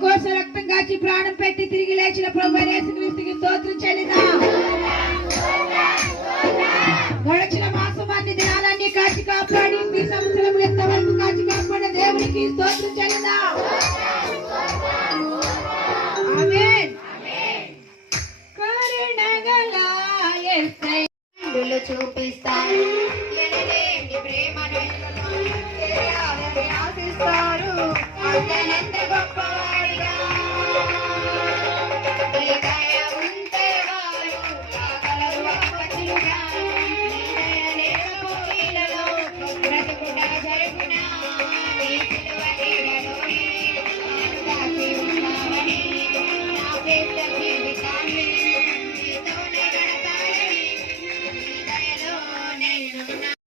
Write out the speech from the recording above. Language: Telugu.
కోసం రక్తం కాచి ప్రాణం పెట్టి తిరిగి లేచిన ప్రభు యేసుక్రీస్తుకి స్తోత్రం చెల్లిదా గడచిన మాసం అన్ని దినాలన్నీ కాచి కాపాడి సంవత్సరం ఎంతవరకు కాచి కాపాడిన దేవునికి స్తోత్రం చెల్లిదా చూపిస్తాను ప్రేమను ఆశిస్తారు. గొప్ప